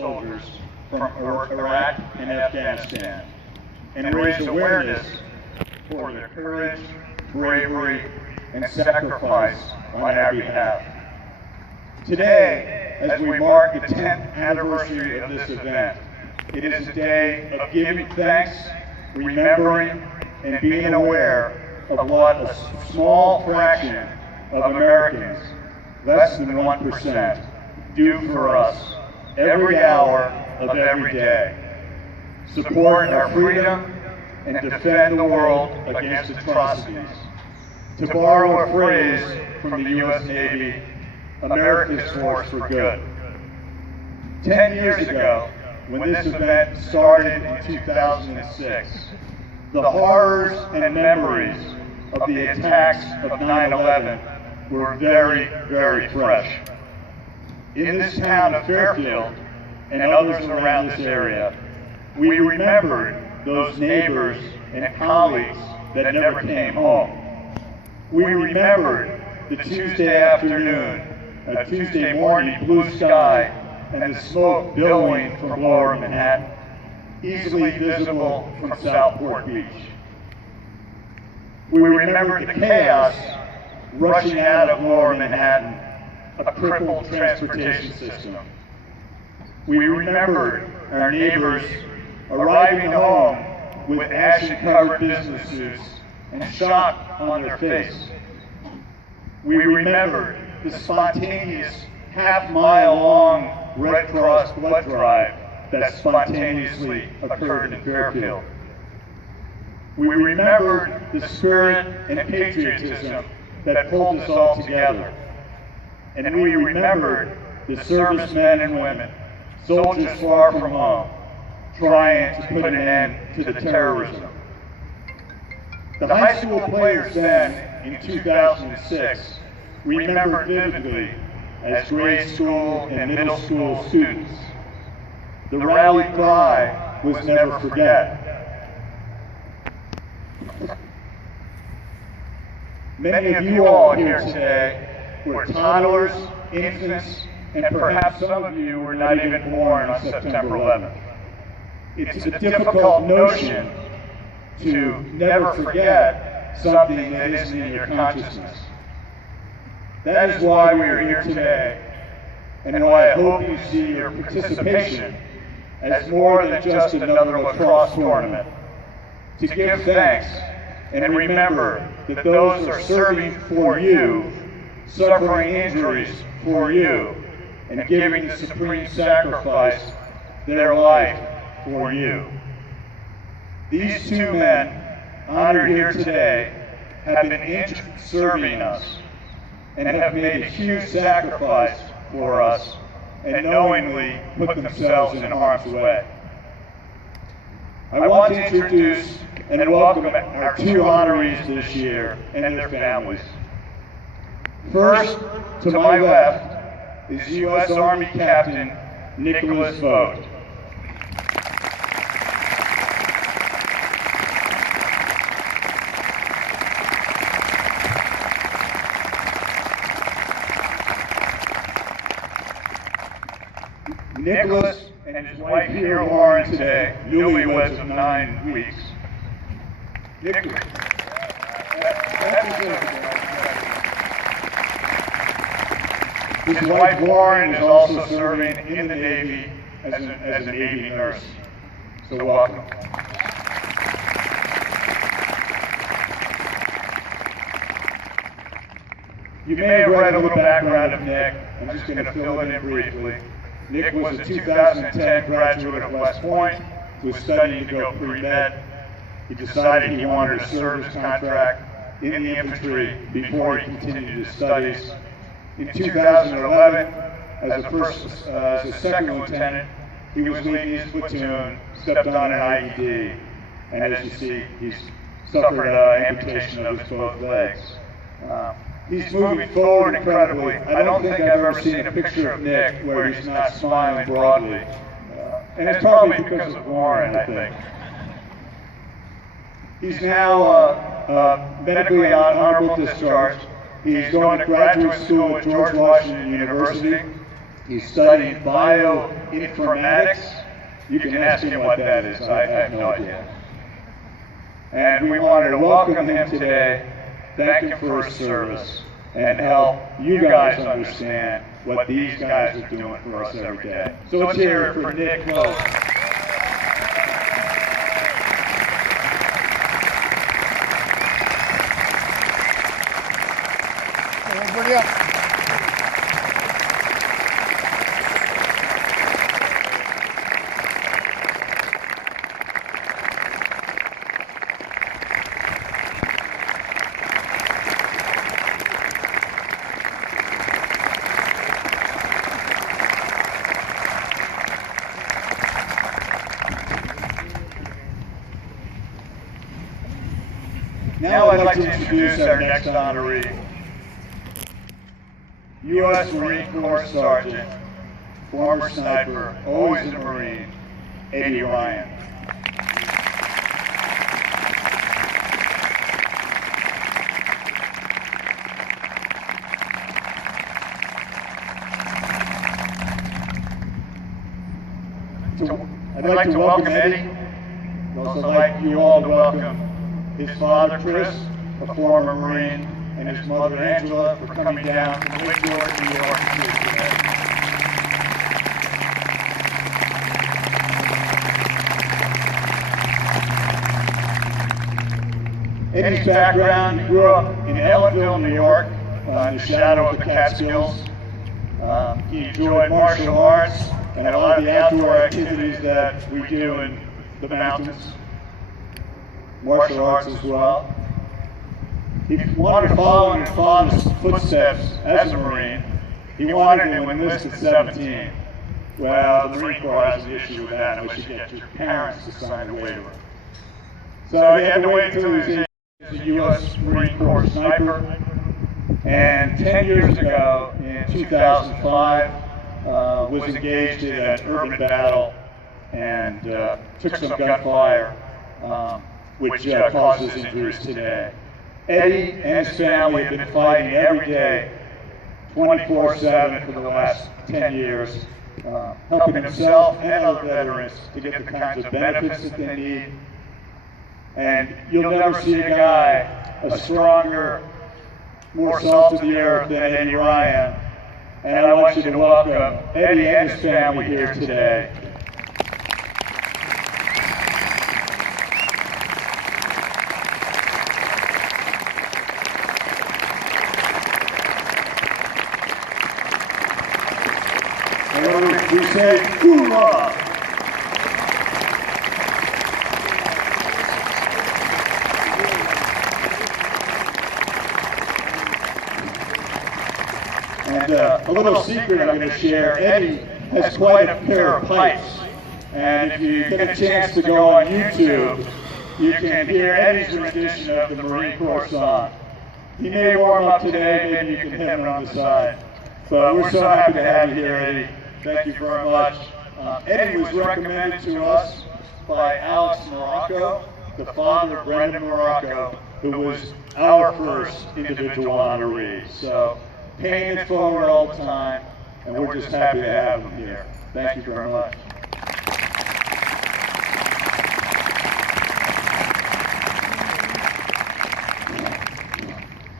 soldiers from Iraq and Afghanistan, and raise awareness for their courage, bravery, and sacrifice on our behalf. Today, as we mark the 10th anniversary of this event, it is a day of giving thanks, remembering, and being aware of what a small fraction of Americans, less than 1%, do for us every hour of every day. Support our freedom and defend the world against atrocities. To borrow a phrase from the U.S. Navy, America's force for good. 10 years ago, when this event started in 2006, the horrors and memories of the attacks of 9/11 were very, very fresh. In this town of Fairfield and others around this area, we remembered those neighbors and colleagues that never came home. We remembered the Tuesday afternoon, a Tuesday morning blue sky, and the smoke billowing from lower Manhattan, easily visible from Southport Beach. We remembered the chaos rushing out of lower Manhattan, a crippled transportation system. We remembered our neighbors arriving home with ashen-covered business suits and shock on their face. We remembered the spontaneous half-mile-long Red Cross blood drive that spontaneously occurred in Fairfield. We remembered the spirit and patriotism that pulled us all together. And we remembered the servicemen and women, soldiers far from home, trying to put an end to the terrorism. The high school players then, in 2006, remembered vividly as grade school and middle school students. The rally cry was never forget. Many of you all here today were toddlers, infants, and perhaps some of you were not even born on September 11th. It's a difficult notion to never forget something that isn't in your consciousness. That is why we are here today, and why I hope you see your participation as more than just another lacrosse tournament. To give thanks and remember that those are serving for you, suffering injuries for you, and giving the supreme sacrifice, their life for you. These two men, honored here today, have been injured serving us, and have made a huge sacrifice for us, and knowingly put themselves in harm's way. I want to introduce and welcome our two honorees this year and their families. First, to my left, is U.S. Army Captain Nicholas Vogt. Nicholas and his wife here, Lauren, today, newlyweds of 9 weeks. Nicholas. His wife, Lauren, is also serving in the Navy as a Navy nurse. So welcome. You may have read a little background of Nick. I'm just going to fill it in briefly. Nick was a 2010 graduate of West Point who was studying to go pre-med. He decided he wanted to serve his contract in the infantry before he continued his studies. In 2011, as a second lieutenant, he was leading his platoon, stepped on an IED, and as you see, he's suffered amputation of his both legs. He's moving forward incredibly. I don't think I've ever seen a picture of Nick where he's not smiling broadly. And it's probably because of Warren, I think. He's now medically on honorable discharge. He's going to graduate school at George Washington University. He's studying informatics. You can ask him what that is. I have no idea. And we wanted to welcome him today, thank him for his service, and help you guys understand what these guys are doing for us every day. So let's hear it for Nick Knoll. Everybody up. Now I'd like to introduce our next honoree, U.S. Marine Corps Sergeant, former sniper, always a Marine, Eddie Ryan. I'd like to welcome Eddie. I'd also like you all to welcome his father, Chris, a former Marine, and his mother, Angela, for coming down from Lake George, New York, here today. Eddie's background, he grew up in Ellenville, New York, in the shadow of the Catskills. He enjoyed martial arts and a lot of the outdoor activities that we do in the mountains. Martial arts as well. He wanted to follow in his father's footsteps as a Marine. He wanted to enlist at 17. Well, the Marine Corps has an issue with that unless you get your parents to sign a waiver. So he had to wait until he was in as a U.S. Marine Corps sniper. And 10 years ago, in 2005, was engaged in an urban battle and took some gunfire, which causes injuries today. Eddie and his family have been fighting every day, 24/7 for the last 10 years, helping himself and other veterans to get the kinds of benefits that they need. And you'll never see a guy, a stronger, more salt of the earth than Eddie Ryan. And I want you to welcome Eddie and his family here today. We say, hoorah! And a little secret I'm going to share, Eddie has quite a pair of pipes. And if you get a chance to go on YouTube, you can hear Eddie's rendition of the Marine Corps song. He may warm up today, maybe you can hit him on the side. But we're so happy to have you here, Eddie. Thank you very much. Eddie was recommended to us by Alex Morocco, the father of Brendan Morocco, who was our first individual honoree. So, paying it forward all the time, and we're just happy to have him here. Thank you very much.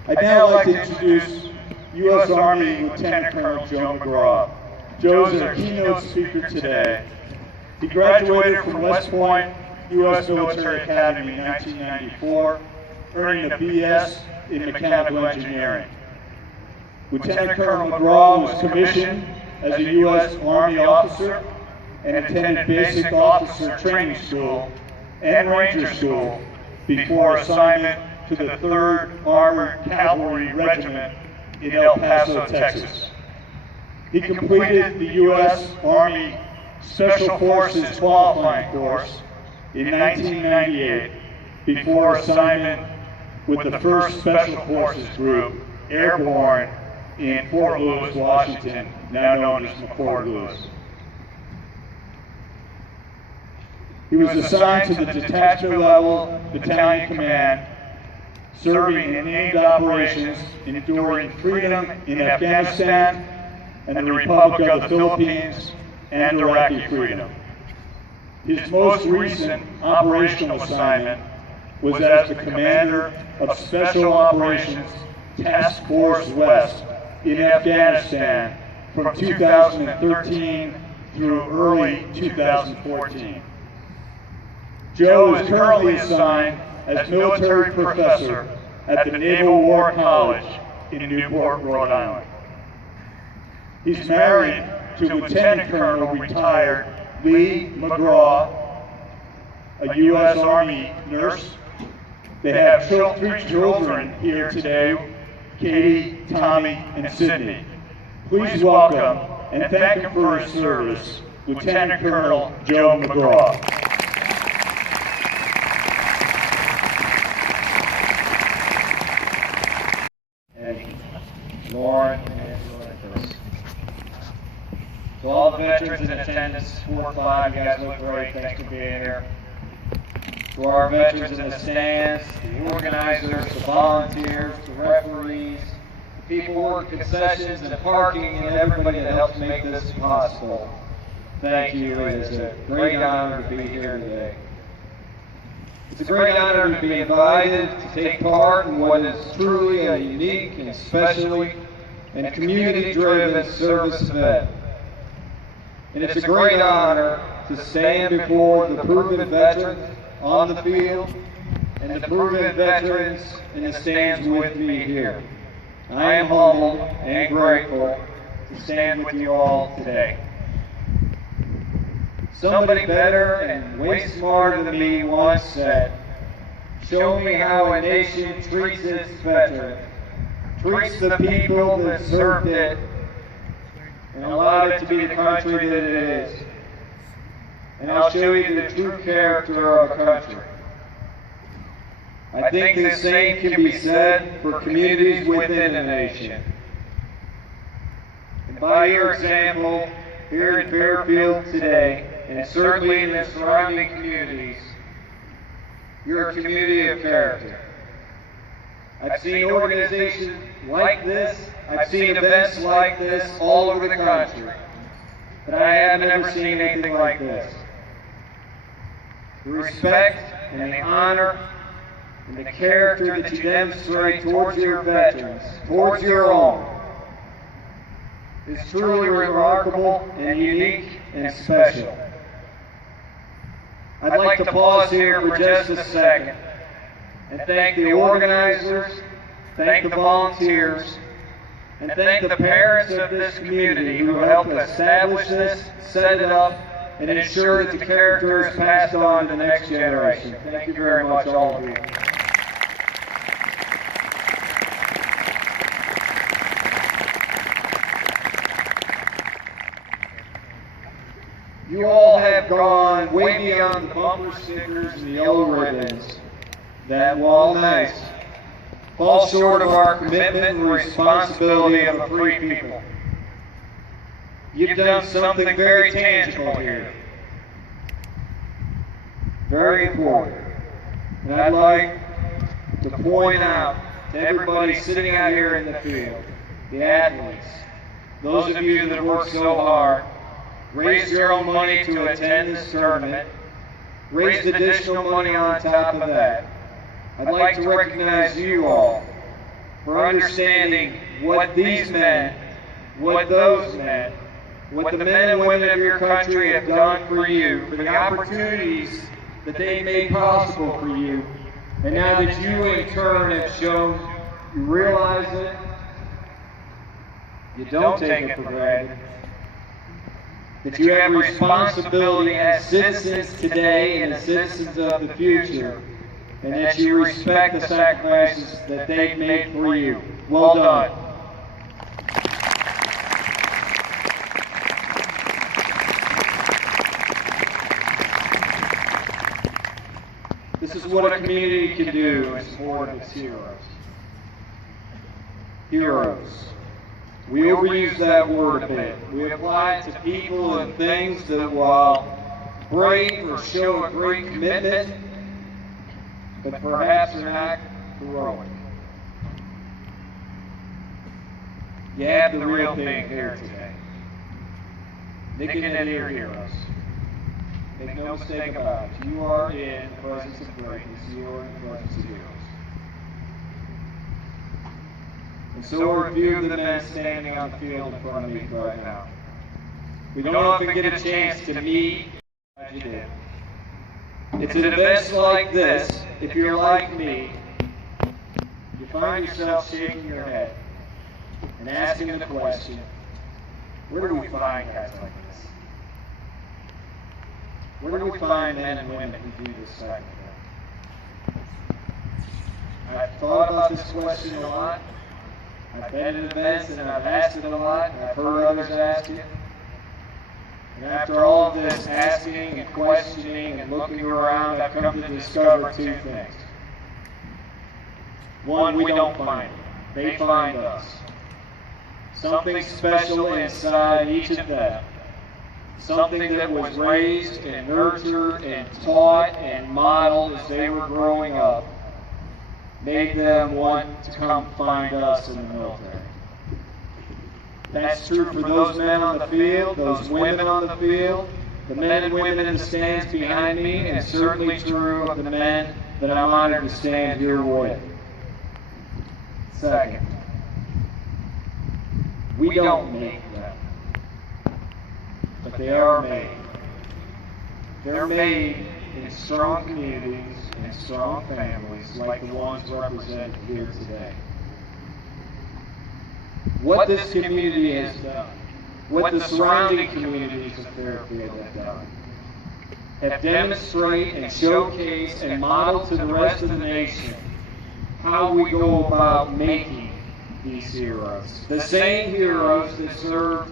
I'd now like to introduce U.S. Army Lieutenant Colonel Joe McGraw. Joe's our keynote speaker today. He graduated from West Point U.S. Military Academy in 1994, earning a B.S. in mechanical engineering. Lieutenant Colonel McGraw was commissioned as a U.S. Army officer and attended basic officer training school and Ranger School before assignment to the 3rd Armored Cavalry Regiment in El Paso, Texas. He completed the U.S. Army Special Forces qualifying course in 1998 before assignment with the 1st Special Forces Group, airborne in Fort Lewis, Washington, now known as McChord Lewis. He was assigned to the detachment level battalion command, serving in named operations enduring freedom in Afghanistan and the Republic of the Philippines, and Iraqi freedom. His most recent operational assignment was as the commander of Special Operations Task Force West in Afghanistan from 2013 through early 2014. Joe is currently assigned as military professor at the Naval War College in Newport, Rhode Island. He's married to Lieutenant Colonel retired Lee McGraw, a U.S. Army nurse. They have 3 children here today, Katie, Tommy, and Sydney. Please welcome and thank him for his service, Lieutenant Colonel Joe McGraw. And Lauren and Chris. To all the veterans in attendance, 4 or 5, you guys look great. Thanks for being here. To our veterans in the stands, the organizers, the volunteers, the referees, the people who work concessions and parking, and everybody that helps make this possible. Thank you. It is a great honor to be here today. It's a great honor to be invited to take part in what is truly a unique and special and community-driven service event. And it's a great honor to stand before the proven veterans on the field and the proven veterans in the stands with me here. I am humbled and grateful to stand with you all today. Somebody better and way smarter than me once said, "Show me how a nation treats its veterans, treats the people that served it, and allowed it to be the country that it is. And I'll show you the true character of a country." I think the same can be said for communities within a nation. And by your example, here in Fairfield today, and certainly in the surrounding communities, you're a community of character. I've seen organizations like this, I've seen events like this all over the country, but I haven't ever seen anything like this. The respect and the honor and the character that you demonstrate towards your veterans, towards your own, is truly remarkable and unique and special. I'd like to pause here for just a second and thank the organizers, thank the volunteers, and thank the parents of this community who helped establish this, set it up, and ensure that the character is passed on to the next generation. Thank you very much, all of you. You all have gone way beyond the bumper stickers and the yellow ribbons that, while nice, fall short of our commitment and responsibility of a free people. You've done something very tangible here, very important. And I'd like to point out to everybody sitting out here in the field, the athletes, those of you that work so hard, raised your own money to attend this tournament, raised additional money on top of that. I'd like to recognize you all for understanding what these men, what those men, what the men and women of your country have done for you, for the opportunities that they made possible for you, and now that you in turn have shown you realize it, you don't take it for granted, that you have a responsibility as citizens today and as citizens of the future, and that you respect the sacrifices that they've made for you. Well done. This is what a community can do in support of its heroes. Heroes. We overuse that word a bit. We apply it to people and things that, while brave or show a great commitment, but perhaps are not heroic. You have the real thing here today. Nick and Eddie are heroes. Make no mistake about it. You are in the presence of greatness. You are in the presence of heroes. And so are a few of the men standing on the field in front of me right now. We don't often get a chance to meet as you did. It's at events like this, if you're like me, you find yourself shaking your head and asking the question, where do we find guys like this? Where do we find men and women who do this type of thing? I've thought about this question a lot. I've been at events and I've asked it a lot, and I've heard others ask it. And after all of this asking and questioning and looking around, I've come to discover two things. One, we don't find them. They find us. Something special inside each of them. Something that was raised and nurtured and taught and modeled as they were growing up made them want to come find us in the military. That's true for those men on the field, those women on the field, the men and women in the stands behind me, and certainly true of the men that I'm honored to stand here with. Second, we don't make them, but they are made. They're made in strong communities and strong families like the ones represented here today. What this community has done, what the surrounding communities of Fairfield have done, have demonstrated and showcased and modeled to the rest of the nation how we go about making these heroes. The same heroes that served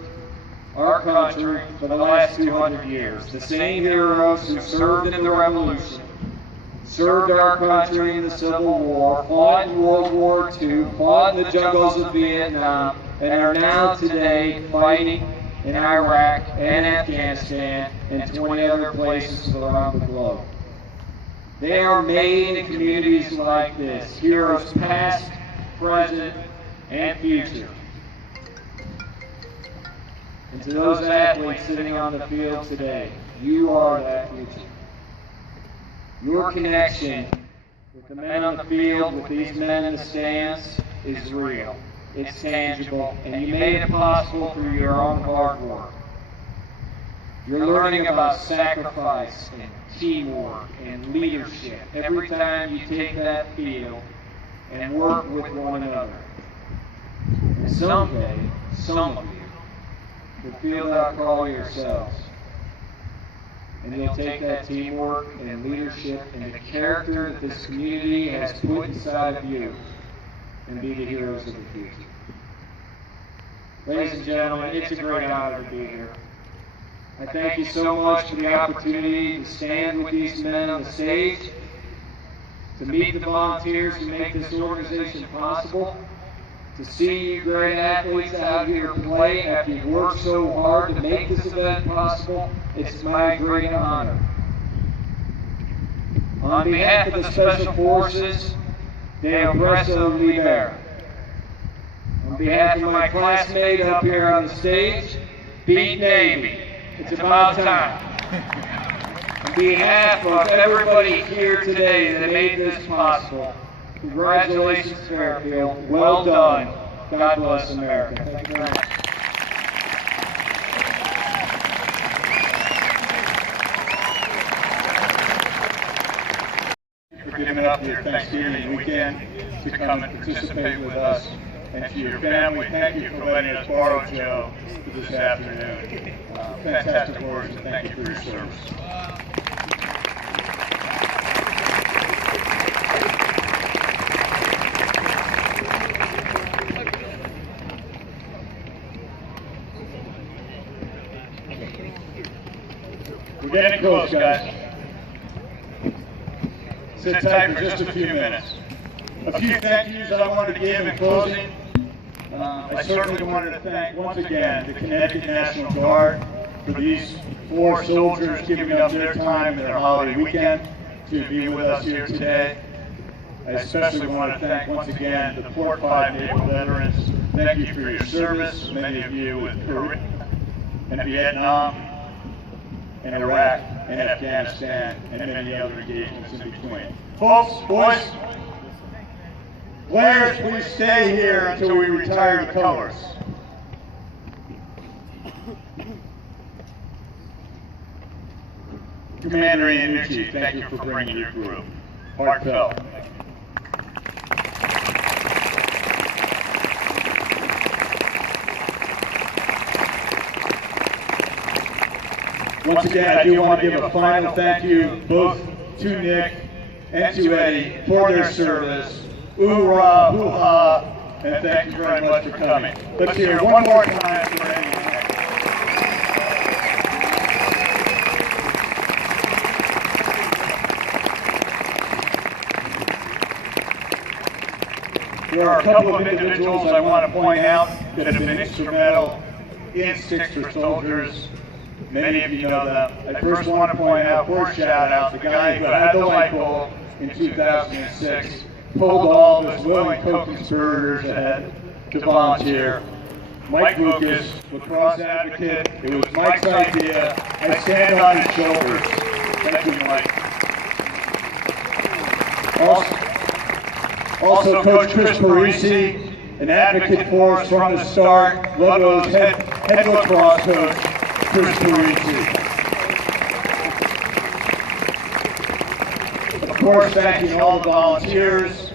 our country for the last 200 years. The same heroes who served in the Revolution, served our country in the Civil War, fought in World War II, fought in the jungles of Vietnam, and are now today fighting in Iraq and Afghanistan and 20 other places around the globe. They are made in communities like this, heroes past, present, and future. And to those athletes sitting on the field today, you are that future. Your connection with the men on the field, with these men in the stands, is real. It's tangible, and you made it possible through your own hard work. You're learning about sacrifice and teamwork and leadership every time you take that field and work with one another. And someday, some of you will feel that call yourselves. And you'll take that teamwork and leadership and the character that this community has put inside of you and be the heroes of the future. Ladies and gentlemen, it's a great honor to be here. I thank you so much for the opportunity to stand with these men on the stage, to meet the volunteers who make this organization possible, to see you great athletes out here play after you've worked so hard to make this event possible. It's my great honor. On behalf of the Special Forces, Deo Presto Liber. On behalf of my classmate up here on the stage, Beat Navy. It's about time. On behalf of everybody here today that made this possible, congratulations, Fairfield. Well done. God bless America. Thank you very much. For giving up your Thanksgiving weekend to come and participate with us. And to your family, thank you for letting us borrow Joe for this afternoon. Fantastic words, and thank you for your service. We're getting close, guys. Sit tight for just a few minutes. A few thank yous that I wanted to give in closing. I certainly wanted to thank once again the Connecticut National Guard for these 4 soldiers giving up their time and their holiday weekend to be with us here today. I especially want to thank once again the Port 5 Naval veterans. Thank you for your service, many of you with and Vietnam, and Iraq, and Afghanistan, and many other engagements in between. Folks, boys, players, please stay here until we retire the colors. Commander Iannucci, thank you for bringing your group. Heartfelt. Once again, I do want to give a final thank you both to Nick and to Eddie for their service. Oorah, hoo-ha, and thank you very much for coming. Let's hear one more time for Eddie and Nick. There are a couple of individuals I want to point out that have been instrumental in Sticks for Soldiers. Many of you know them. I first want to point out, for a shout out, the guy who had the light bulb in 2006, pulled all of his willing co-conspirators ahead to volunteer. Mike Lucas, lacrosse advocate. It was Mike's idea. I stand on his shoulders. Thank you, Mike. Also Coach Chris Parisi, an advocate for us from the start. Logo's head lacrosse coach, Chris Parisi. Of course, thanking all the volunteers.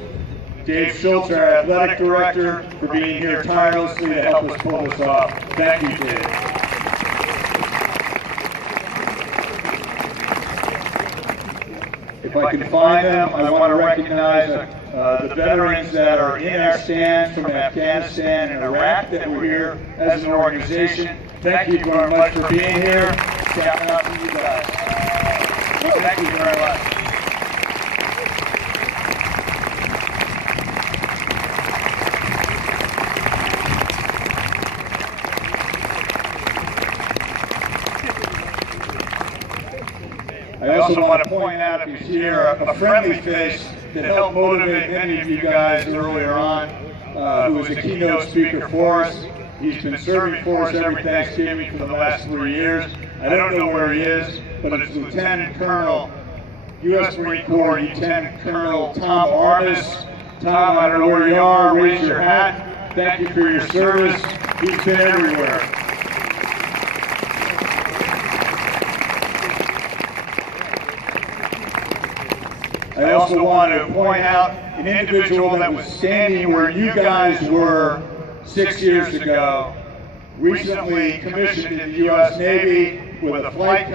Dave Schultz, our athletic director, for being here tirelessly to help us pull this off. Thank you, Dave. If I can find them, I want to recognize the veterans that are in our stands from Afghanistan and Iraq that were here as an organization. Thank you very much for being here. Shout out to you guys. Thank you very much. I also want to point out, if you see here, a friendly face that helped motivate many of you guys earlier on, who was a keynote speaker for us. He's been serving for us every Thanksgiving for the last 3 years. I don't know where he is, but it's Lieutenant Colonel, U.S. Marine Corps, Lieutenant Colonel Tom Armis. Tom, I don't know where you are, raise your hat. Thank you for your service. He's been everywhere. I also want to point out an individual that was standing where you guys were 6 years ago, recently commissioned in the U.S. Navy with a flight